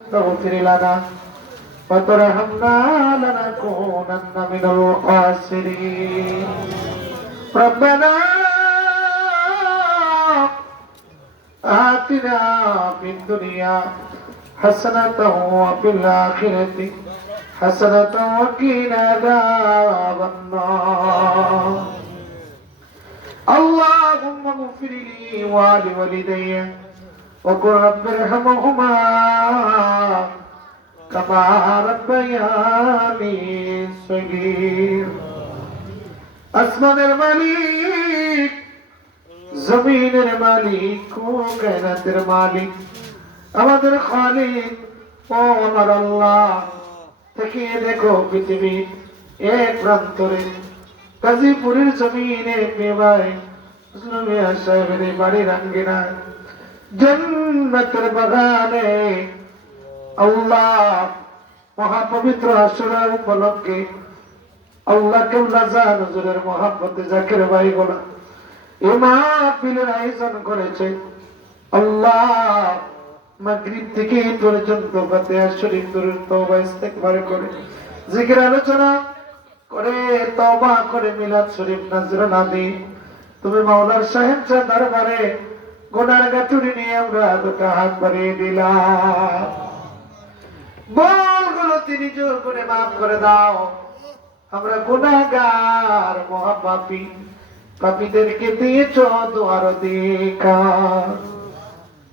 تغفر لنا وترحمنا لنكونن من الخاسرين. ربنا آتنا في الدنيا حسنة وفي الآخرة حسنة وقنا عذاب النار. اللهم اغفر لي ولوالدي وقل رب ارحمهما كما ربياني صغير. আসমানের মালিক, জমিনের মালিক ও কায়নাতের মালিক, আমাদের খালিক ও আমার আল্লাহ, তাকিয়ে দেখো পৃথিবীর এক প্রান্তরে গাজীপুরের জমিনে মেবাই মিয়া সাহেবের বাড়ির আঙ্গিনায় জান্নাতের বাগানে আল্লাহ মহাপবিত্র আশুরা উপলক্ষে আল্লাহ কেবলা জান হুজুরের মহব্বতে জাকির ভাই গোলা এই মাহফিলের আয়োজন করেছে। আল্লাহ মাগরিব থেকে এই পর্যন্ত ফাতিহা শরীফ দরুদ তওবা ইস্তিগফার করে জিকির আলোচনা করে তওবা করে মিলাদ শরীফ নাজরানা দি তুমি মাওলার সাহেব দরবারে গুনার গাঁটুরি নিয়ে আমরা দুটো হাত বাড়িয়ে দিলাম। বলগুলো তিনি জোর করে মাফ করে দাও। আমরা গুনাহগার মহাপাপী, পাপীদেরকে দিয়েছ দুয়ার অধিকার।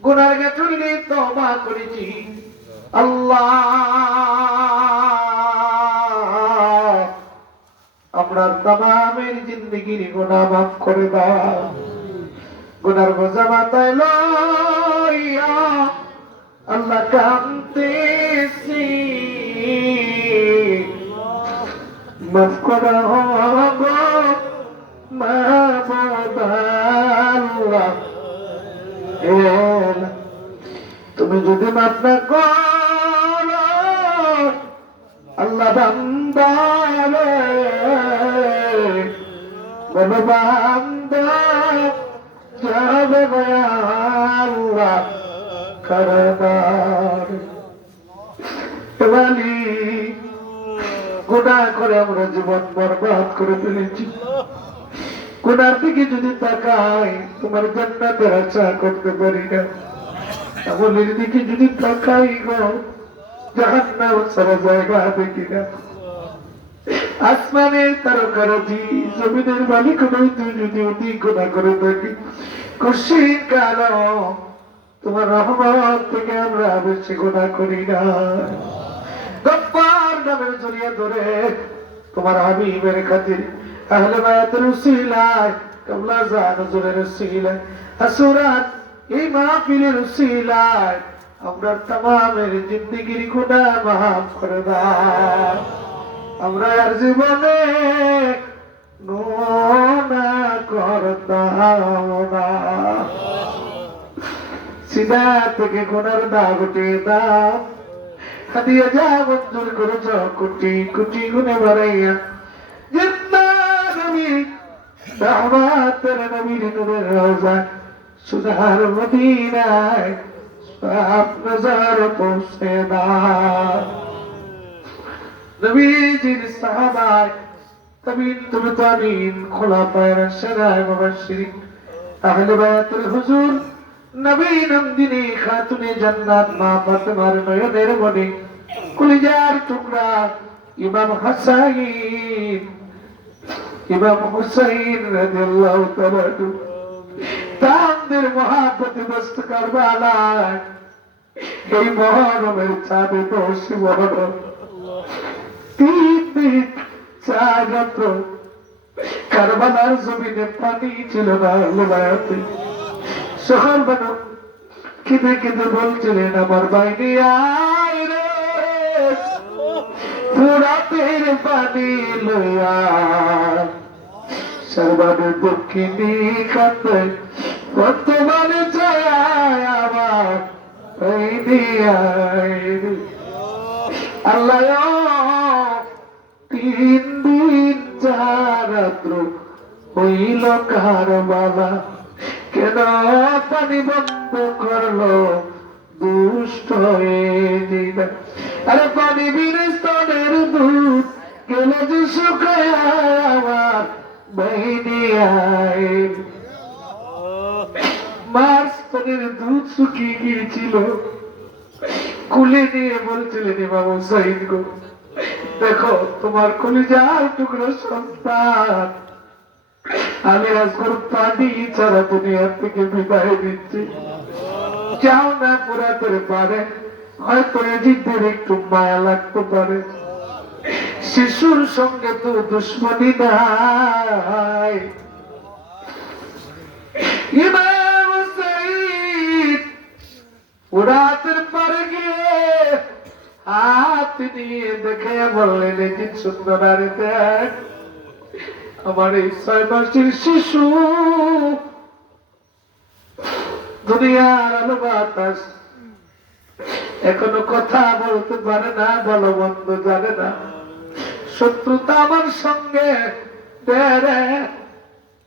গুনার গাঁটুরি নিয়ে তওবা করেছি আল্লাহ, আমরা তামামের জিন্দেগির গুনাহ মাফ করে দাও। গুনার বোঝা মাথায় লইয়া আল্লাহ কাঁদতেছি, মাফ করা গো মাহবুব আল্লাহ। তুমি যদি মাফ না করো আল্লাহ বান্দারে বলো বান্দা যাবে আল্লাহ করবার। গুনাহ করে আমরা জীবন বরবাদ করে ফেলেছি। গুনার দিকে যদি তাকাই তোমার জান্নাতের আশা করতে পারি না, আমলের দিকে যদি তাকাই গো জাহান্নাম সারা জায়গা দেখি না। আসমানের তারকারাজি জমিনের মালিক নই তুই যদি অধিক গুনাহ করে থাকি খুশির কারণ তোমার রহমত থেকে আমরা বেশি গুনাহ করি না। গফফার নামের জড়িয়ে ধরে তোমার হাবিবের খাতির আহলে বায়াতের উসিলায় কামলা জান হুজুরের উসিলায় আসুরাত এই মাহফিলের উসিলায় আমরা তামামের জিন্দেগির গুনাহ মাফ করে দাও। আমরা আর জীবনে গুনাহ করতাম না। সিধা থেকে গুনার দাগ উঠিয়ে দাও। হাদিয়া যা মঞ্জুর করেছ কোটি কোটি গুণে বাড়াইয়া জিন্নাত নবী দাওয়াতের নবীর নূরের রওজা সুধার মদিনায় সাফ নজর পৌঁছে দাও। নবীজির সাহাবায় তাবিন তাবিন খোলাফায়ে রাশিদায়ে মুবাশশিরিন আহলে বায়াতুল হুজুর নবী নন্দিনী খাতুনে জান্নাত মা ফাতেমার নয়নের মণি কলিজার টুকরা ইমাম হুসাইন রাদিয়াল্লাহু তাআলা তাদের মহব্বতে দস্ত কারবালায় এই মহরমের চাঁদে বসে মহরম 3 দিন 4 রাত কারবালার জমিনে পানি ছিল না। লোবায়াতে শহর বানো কেঁদে কেঁদে বলছিলেন আমার বাইরে আয় রে ফুরাতের পানি লইয়া সর্বানে দক্ষিণী খাতে বর্তমানে চায় আমার আল্লাহ 3 দিন 4 রাত্র হইল কারবালা কেন পানি বন্ধ করলো দুষ্ট হয়ে দিবে। আরে পানি বিনে স্তনের দুধ গেলে যে শুকায় আমার বহিনিয়ায় মার স্তনের দুধ শুকিয়ে গিয়েছিল। কুলে নিয়ে বলছিলেন ইমাম হুসাইন গো, দেখো তোমার কলিজার টুকরো সন্তান আমি আজকের পানি ছাড়া দুনিয়া থেকে বিদায় দিচ্ছি, যাও না পুরাতে পারে, হয়তো এজিদের একটু মায়া লাগতে পারে, শিশুর সঙ্গে তো দুশ্মনী নাই। ইমাম হুসাইন পুরাতের পারে গিয়ে হাত নিয়ে দেখে বললেন, এজিদ সুন্দর আরে দেখ আমার এই 6 মাসের শিশু দুনিয়ার আলো বাতাস এখনো কথা বলতে পারে না, ভালো মন্দ জানে না, শত্রুতা আমার সঙ্গে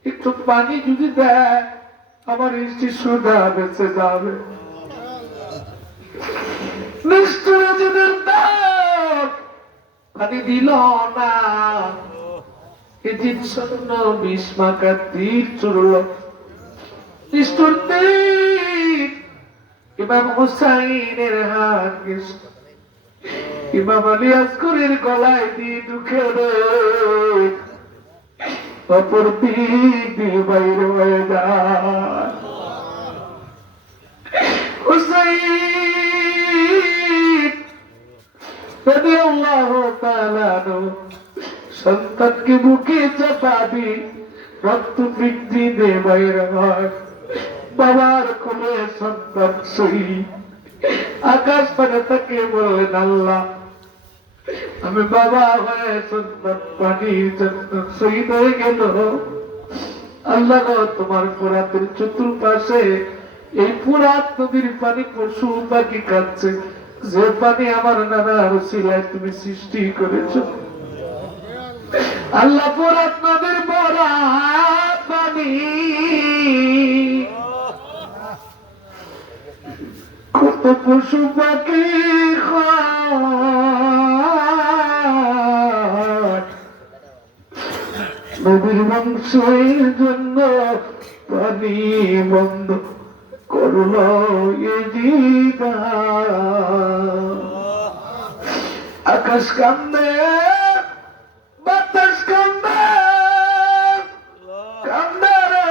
একটু পানি যদি দেয় আমার এই শিশুটা বেঁচে যাবে। নিষ্ঠুর জীবন পানি দিল না, এজিদ শূন্য 20 মাকা তীর চুরল। নিষ্ঠুর তীর ইমাম হুসাইনের হাত গেছে ইমাম আলী আসগরের গলায় দিয়ে ঢুকে রে, অপর দিক দিয়ে বাইরে হয়ে যায়। হুসাইন রাদিয়াল্লাহু তাআলা আনহু সন্তানকে বুকে চাপা দি রক্ত বৃদ্ধি দিয়ে বাইরে হয়। বাবার কোলে সন্তান শহীদ। আকাশ পানে তাকে বললেন, আল্লাহ আমি বাবা হয়ে সন্তান পানি শহীদ হয়ে গেল, আল্লাহ তোমার ফোরাতের চতুর্পাশে এই ফোরাত নদীর পানি পশু পাখি খাচ্ছে, যে পানি আমার নানার উসিলায় তুমি সৃষ্টি করেছো। আল্লাহ ফোরাত নদীর বড়া পানি কত পশু পাখি নদীর বংশের জন্য পানি বন্ধ করল এজিদ। আকাশ কান্দে, বাতাস কান্দে, কান্দে রে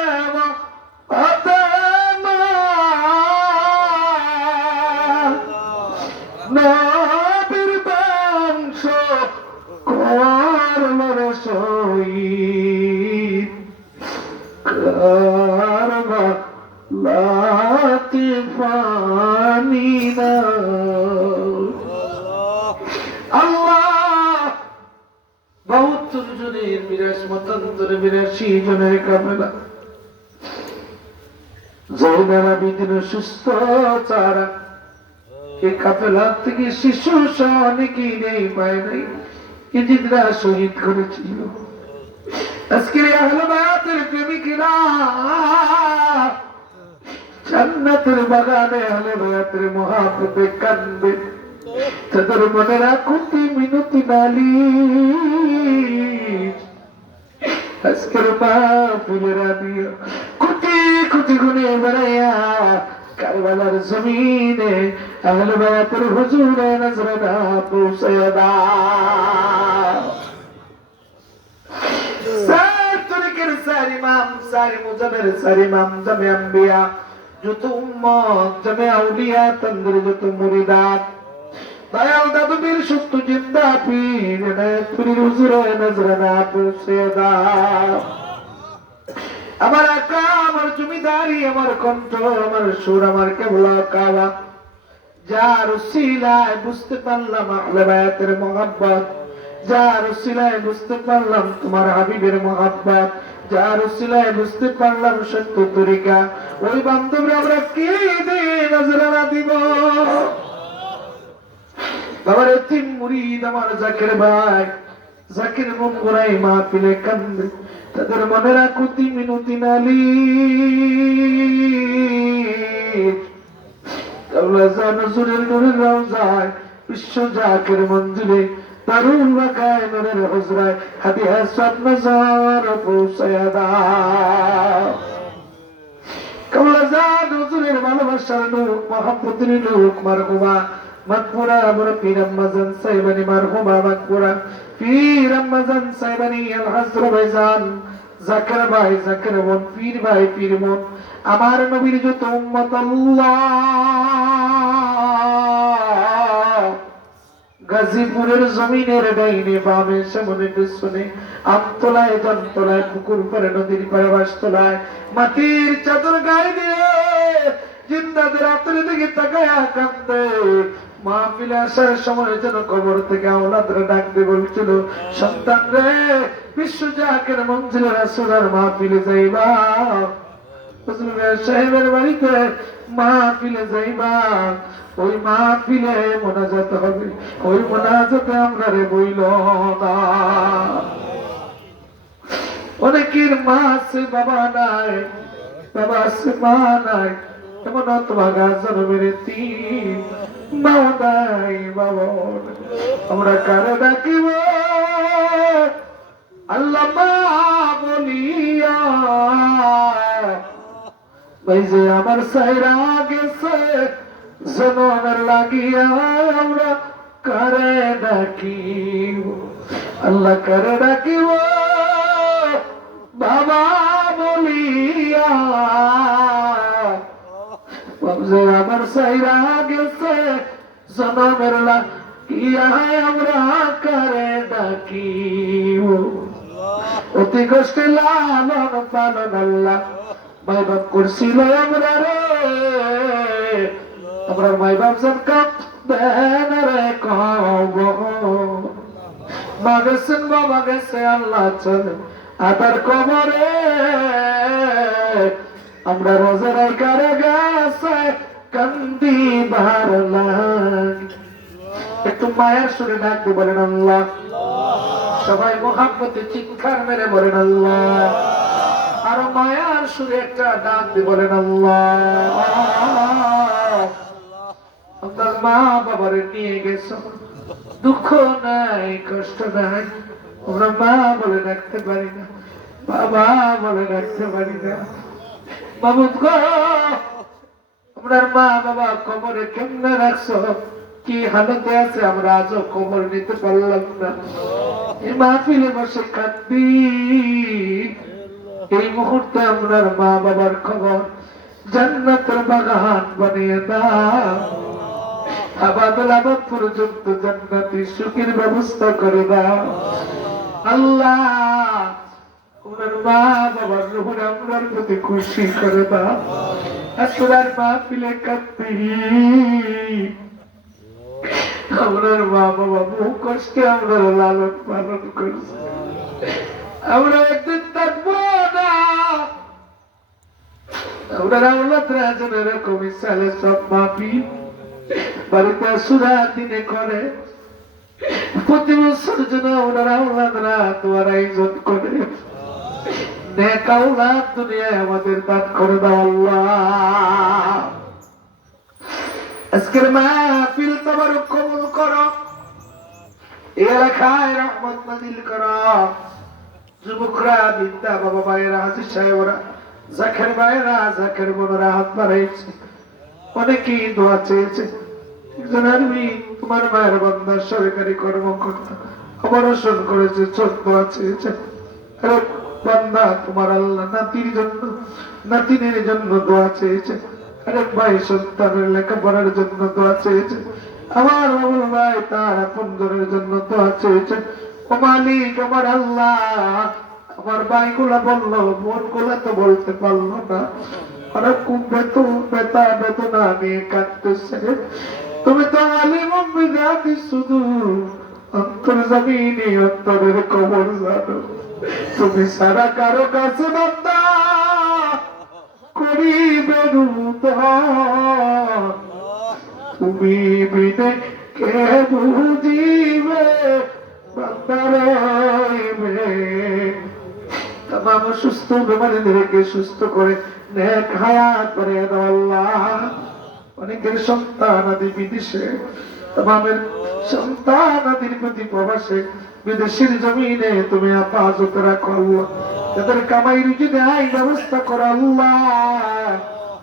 নবীর বংশ করল রে শহীদ, কারবালাতে পানি না। আল্লাহ 72 জনের 82 মতান্তরে 82 জনের কাফেলা জয়নাল আবিদিন সুস্থ চারা এই কাফেলা থেকে শিশু সহ অনেকেই নেই পায় নাই, ইজিদরা শহীদ করেছিল। আজকের আহলে বায়াতের প্রেমিকেরা জান্নাতের বাগানে আহলে বায়াতের মহাব্বতে কান্দে, তাদের মনেরা কুতি মিনতি নালিশ। আজকের মাহফিলেরা দিয়ে কোটি কোটি গুণে বেড়াইয়া কারবালার জমিনে আহলে বায়াতের হুজুরে নজরানা পৌঁছায়া দাও। সার তরিকের সার ইমাম, সার মুজামের সার ইমাম, জামে আম্বিয়া, যত উম্মত, জামে আউলিয়া, তন্দের যত মুরিদাত, দয়াল দাদুবীর সত্য জিন্দা পীর এনায়তপুরীর হুজুরে নজরানা পৌঁছায়া দাও। আমার আকা, আমার জমিদারি, আমার কণ্ঠ, আমার সুর, আমার কেবলা কাবা, যার উসিলায় বুঝতে পারলাম আহলে বায়াতের মহব্বত, যার উসিলায় বুঝতে পারলাম তোমার হাবিবের মহব্বত, যার উসিলায় বুঝতে পারলাম সত্য তরিকা, ওই বান্ধবরা আমরা কি দিয়ে নজরানা দিব। আমার এতিম মুরিদ, আমার জাকের ভাই, জাকির মন গোড়াই মাহফিলে কান্দে, তাদের মনের আকুতি মিনতি নালি, কাওলা জান হুজুরের নূরের রওজায় বিশ্ব জাকের মঞ্জিলে দারুল বাকায় নূরের হুজরায় হাদিয়া সব নজর পৌঁছায়া দাও কাওলা জান হুজুরের ভালোবাসার লোক মহব্বতের লোক মারহুমা মাগফুরা আমার পীর আম্মাজান সাহেবানি মারহুমা মাগফুরা পীর আম্মাজান সাহেবানি আল হাজর ভাইজান জাকের ভাই জাকের বোন পীর ভাই পীর বোন আমার নবীর যত উম্মত আল্লাহ গাজীপুরের জমিনের ডাইনে বামে সামনে পেছনে আমতলায় জনতলায় পুকুর পাড়ে নদীর পাড়ে বাসতলায় মাটির চাদর গায়ে দিয়ে জিন্দাদের আতরে দিকে তাকায়া কান্দে মাহফিলে আসার সময় যেন কবর থেকে আওলাদরা ডাকতে বলছিল সন্তান রে বিশ্ব জাকের মঞ্জিলে রাসূলের মাহফিলে যাইবা হুজুরের সাহেবের বাড়িতে মাহফিলে যাইবা ওই মাহফিলে মোনাজাত হবে ওই মোনাজাতে আমরা রে বইল না অনেকের মা আছে বাবা নাই বাবা আছে মা নাই এমন অতভাগা জন্মের তিন মা নাই বাবা আমরা কারে ডাকিব আল্লাহ মা বলিয়া ভাই যে আমার সাইরা গেছে জনমের লাগিয়া আমরা কারে ডাকিব আল্লাহ কারে ডাকিব বাবা বলিয়া যে আমার সাইরা গেছে জনমের লাগিয়া আমরা কারে ডাকিব অতি কষ্টে লালন পালন আল্লাহ মাই বাপ করছিল আমরা রে আমরা মাই বাপ যেন কাঁদবেন রে কব মা গেছেন বাবা গেছে আল্লাহ চলে আদার কবরে আমরা রোজারাই কারে গেছে কান্দি বার লাগে একটু মায়ের সুরে ডাকতে বলেন আল্লাহ সবাই মোহাব্বতে চিৎকার মেরে বলেন আল্লাহ আর মায়ার সুরে একটা ডাক দিয়ে বলেন আল্লাহ আপনার মা বাবারে নিয়ে গেছ দুঃখ নাই কষ্ট নাই আমরা মা বলে রাখতে পারি না বাবা বলে রাখতে পারি না বাবুদ গো আপনার মা বাবা কবরে কেমনে রাখছো কি হালতে আছে আমরা আজও কবর নিতে পারলাম না এই মাহফিলে বসে কাঁদি এই মুহূর্তে আপনার মা বাবার খবর জান্নাতের বাগান বানিয়ে দাও আবাদুল আবাদ পর্যন্ত জান্নাতি সুখের ব্যবস্থা করে দাও আল্লাহ আপনার মা বাবার রুহুর আপনার প্রতি খুশি করে দাও আসলার মাহফিলে কাঁদি আপনার মা বাবা বহু কষ্টে আমরা লালন পালন করছি আমরা একদিন থাকবো না আমরা আওলাদরা যেন এরকম ইসালে সব মাফি বাড়িতে সুরা দিনে করে প্রতি বছর যেন ওনারা আওলাদরা তোমার আয়োজন করে নেক আওলাদ দুনিয়ায় আমাদের দান করে দাও আল্লাহ আজকের মাহফিল তাবারক কবুল করো এই এলাকায় রহমত নাযিল করো যুবকরা বিদ্যা বাবা ভাইয়েরা হাজির সাহেবরা জাকের ভাইয়েরা জাকের বোনেরা হাত বাড়াইছে অনেকেই দোয়া চেয়েছে একজন আর্মি তোমার মায়ের বান্দা সরকারি কর্মকর্তা অপারেশন করেছে ছোট দোয়া চেয়েছে আরে বান্দা তোমার আল্লাহ নাতির জন্য নাতিনের জন্য দোয়া চেয়েছে আরেক ভাই সন্তানের লেখাপড়ার জন্য দোয়া চেয়েছে আমার ভাই তার আপনজনের জন্য দোয়া চেয়েছে ও মালিক আমার আল্লাহ আমার ভাইগুলা বললো বোনগুলা তো বলতে পারলো না ওরা খুব বেদনা নিয়ে কাঁদতেছে তুমি তো আলিম বিদাতি শুধু অন্তর জমিনে অন্তরের কবর জানো তুমি সারা কারো কাছে বান্দা করিবে তুমি বিনে কে বুঝিবে তাম সুস্থ বেমারিদেরকে সুস্থ করে নেক হায়াত করে আল্লাহ অনেকের সন্তান আদি বিদেশে, তোমাদের সন্তান আদির প্রতি প্রবাসে বিদেশের জমিনে তুমি হেফাজত রাখো আল্লাহ, যাদের কামাই রুজি দেয় ব্যবস্থা করো আল্লাহ,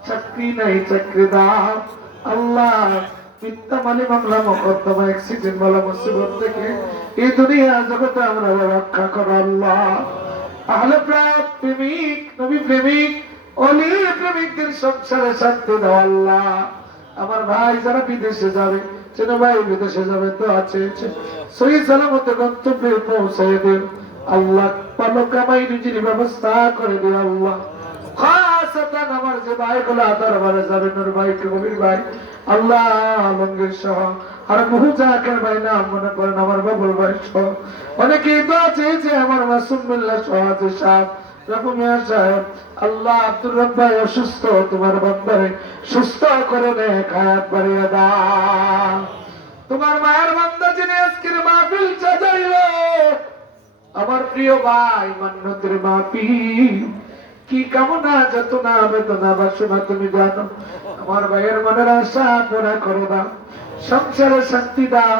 চাকরি নাই চাকরি দাও আল্লাহ, মিথ্যা মালি মামলা মোকদ্দমা অ্যাক্সিডেন্ট বলা মুসিবত থেকে এই দুনিয়া জগতে আমরা রক্ষা করো আল্লাহ। আহলে প্রেমিক নবী প্রেমিক অলি প্রেমিকদের সংসারে শান্তি দাও আল্লাহ। আমার ভাই যারা বিদেশে যাবে, যেন ভাই বিদেশে যাবে তো আছে সহি সালামতে গন্তব্যে পৌঁছায় দেন আল্লাহ, ভালো কামাই রুজির ব্যবস্থা করে দিও আল্লাহ। খাসাতান আমার যে ভাইগুলো দরবারে যাবে, নূর ভাই কবির ভাই আল্লাহ, আলমগীর সহ আর বহু জাকের ভাই নাম মনে করেন, আমার বাবুল ভাই সহ অনেকেই তো আছে যে আমার মাসুম বিল্লাহ সহ আছে সাহেব রকমিয়া সাহেব আল্লাহ, আব্দুর রব ভাই অসুস্থ, তোমার বান্দারে সুস্থ করে নে, খায়াত বাড়িয়ে দাও। তোমার মায়ের বান্দা যিনি আজকের মাহফিল সাজাইলো, আমার প্রিয় ভাই মান্নতের মাহফিল, কি কামনা যাতনা বেদনা বাসনা তুমি জানো, আমার ভাইয়ের মনের আশা পুরা করে দাও, সংসারে শান্তি দাও,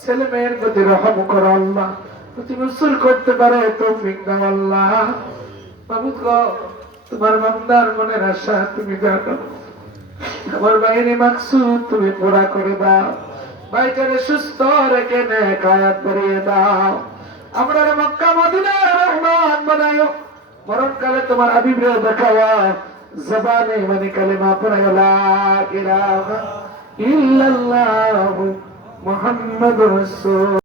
ছেলে মেয়ের প্রতি রহম করো আল্লাহ, প্রতি উসুল করতে পারে তৌফিক দাও আল্লাহ। বাবুদ গো, তোমার বান্দার মনের আশা তুমি জানো, আমার ভাইয়ের মাকসুদ তুমি পুরা করে দাও, ভাইটারে সুস্থ রেখে নে, খায়াত বাড়িয়ে দাও, আমরা মক্কা মদিনার রহমান বানায়ো, মরণকালে তোমার হাবিবরে দেখাওয়া, জবানে মানে কালেমা পড়ায় লা ইলাহা ইল্লাল্লাহু মুহাম্মাদুর রাসূল।